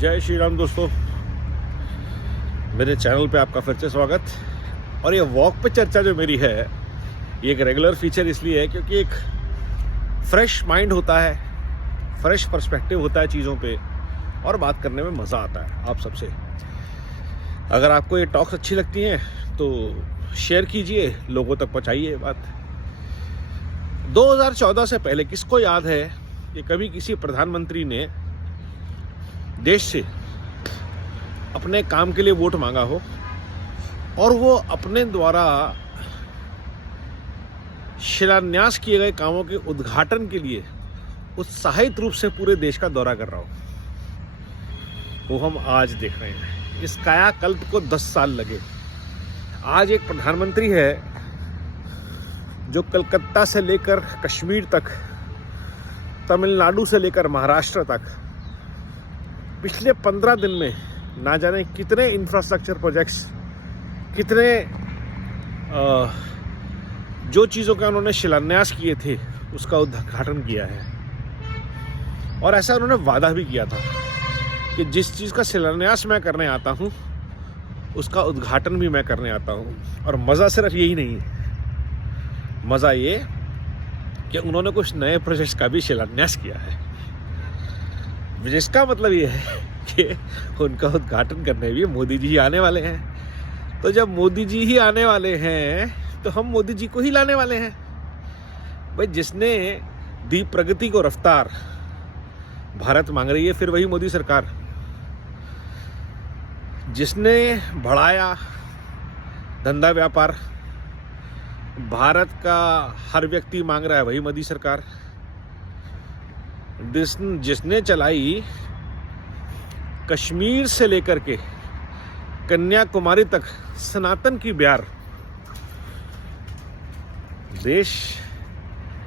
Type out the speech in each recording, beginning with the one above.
जय श्री राम दोस्तों, मेरे चैनल पे आपका फिर से स्वागत। और ये वॉक पे चर्चा जो मेरी है, ये एक रेगुलर फीचर इसलिए है क्योंकि एक फ्रेश माइंड होता है, फ्रेश पर्सपेक्टिव होता है चीज़ों पे, और बात करने में मज़ा आता है आप सबसे। अगर आपको ये टॉक्स अच्छी लगती हैं तो शेयर कीजिए, लोगों तक पहुँचाइए बात। 2014 से पहले किसको याद है कि कभी किसी प्रधानमंत्री ने देश से अपने काम के लिए वोट मांगा हो और वो अपने द्वारा शिलान्यास किए गए कामों के उद्घाटन के लिए उत्साहित रूप से पूरे देश का दौरा कर रहा हो? वो हम आज देख रहे हैं। इस कायाकल्प को 10 साल लगे। आज एक प्रधानमंत्री है जो कलकत्ता से लेकर कश्मीर तक, तमिलनाडु से लेकर महाराष्ट्र तक पिछले 15 दिन में ना जाने कितने इंफ्रास्ट्रक्चर प्रोजेक्ट्स, कितने जो चीज़ों का उन्होंने शिलान्यास किए थे उसका उद्घाटन किया है। और ऐसा उन्होंने वादा भी किया था कि जिस चीज़ का शिलान्यास मैं करने आता हूँ उसका उद्घाटन भी मैं करने आता हूँ। और मज़ा सिर्फ यही नहीं है, मज़ा ये कि उन्होंने कुछ नए प्रोजेक्ट्स का भी शिलान्यास किया है, जिसका मतलब ये है कि उनका उद्घाटन करने भी मोदी जी ही आने वाले हैं। तो जब मोदी जी ही आने वाले हैं तो हम मोदी जी को ही लाने वाले हैं। भाई, जिसने दी प्रगति को रफ्तार, भारत मांग रही है फिर वही मोदी सरकार। जिसने बढ़ाया धंधा व्यापार, भारत का हर व्यक्ति मांग रहा है वही मोदी सरकार। जिसने चलाई कश्मीर से लेकर के कन्याकुमारी तक सनातन की ब्यार, देश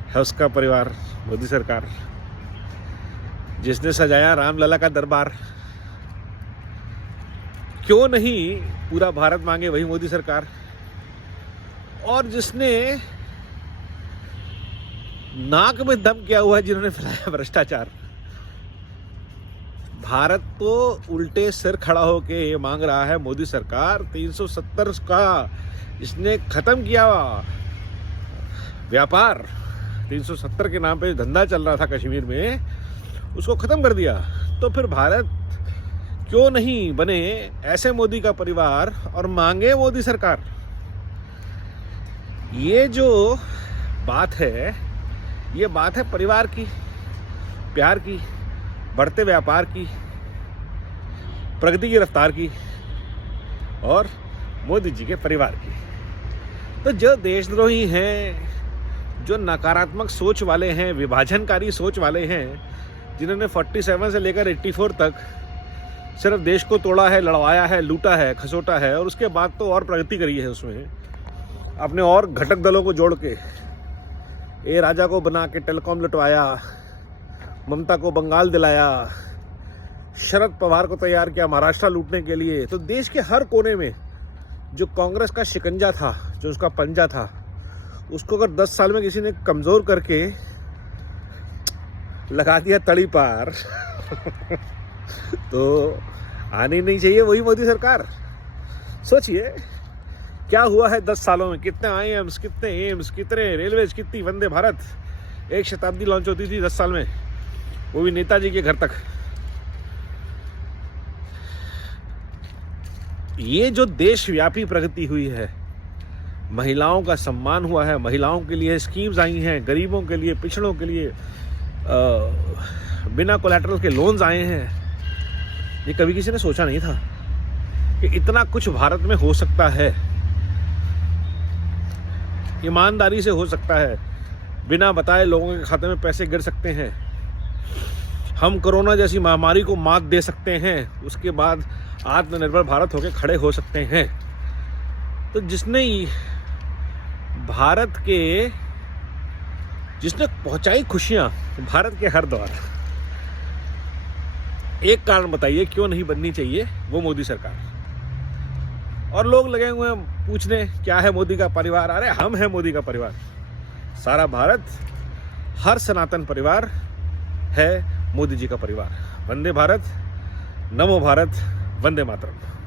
है उसका परिवार, मोदी सरकार। जिसने सजाया रामलला का दरबार, क्यों नहीं पूरा भारत मांगे वही मोदी सरकार। और जिसने नाक में दम किया हुआ है, जिन्होंने फैलाया भ्रष्टाचार, भारत तो उल्टे सिर खड़ा होके ये मांग रहा है मोदी सरकार 370 का। इसने खत्म किया व्यापार, 370 के नाम पे धंधा चल रहा था कश्मीर में, उसको खत्म कर दिया। तो फिर भारत क्यों नहीं बने ऐसे मोदी का परिवार और मांगे मोदी सरकार। ये जो बात है, ये बात है परिवार की, प्यार की, बढ़ते व्यापार की, प्रगति की रफ्तार की और मोदी जी के परिवार की। तो जो देशद्रोही हैं, जो नकारात्मक सोच वाले हैं, विभाजनकारी सोच वाले हैं, जिन्होंने 47 से लेकर 84 तक सिर्फ देश को तोड़ा है, लड़वाया है, लूटा है, खसोटा है, और उसके बाद तो और प्रगति करी है उसमें, अपने और घटक दलों को जोड़ के ए राजा को बना के टेलीकॉम लुटवाया, ममता को बंगाल दिलाया, शरद पवार को तैयार किया महाराष्ट्र लूटने के लिए। तो देश के हर कोने में जो कांग्रेस का शिकंजा था, जो उसका पंजा था, उसको अगर 10 साल में किसी ने कमज़ोर करके लगा दिया तड़ी पार तो आनी नहीं चाहिए वही मोदी सरकार। सोचिए क्या हुआ है 10 सालों में, कितने आईएम्स, कितने एम्स, कितने रेलवेज, कितनी वंदे भारत, 1 शताब्दी लॉन्च होती थी 10 साल में, वो भी नेताजी के घर तक। ये जो देशव्यापी प्रगति हुई है, महिलाओं का सम्मान हुआ है, महिलाओं के लिए स्कीम्स आई हैं, गरीबों के लिए, पिछड़ों के लिए बिना कोलैटरल के लोन्स आए हैं। ये कभी किसी ने सोचा नहीं था कि इतना कुछ भारत में हो सकता है, ईमानदारी से हो सकता है, बिना बताए लोगों के खाते में पैसे गिर सकते हैं, हम कोरोना जैसी महामारी को मात दे सकते हैं, उसके बाद आत्मनिर्भर भारत होकर खड़े हो सकते हैं। तो जिसने भारत के, जिसने पहुंचाई खुशियां भारत के हर द्वार, एक कारण बताइए क्यों नहीं बननी चाहिए वो मोदी सरकार। और लोग लगे हुए हैं पूछने क्या है मोदी का परिवार। अरे हम हैं मोदी का परिवार, सारा भारत, हर सनातन परिवार है मोदी जी का परिवार। वंदे भारत, नमो भारत, वंदे मातरम।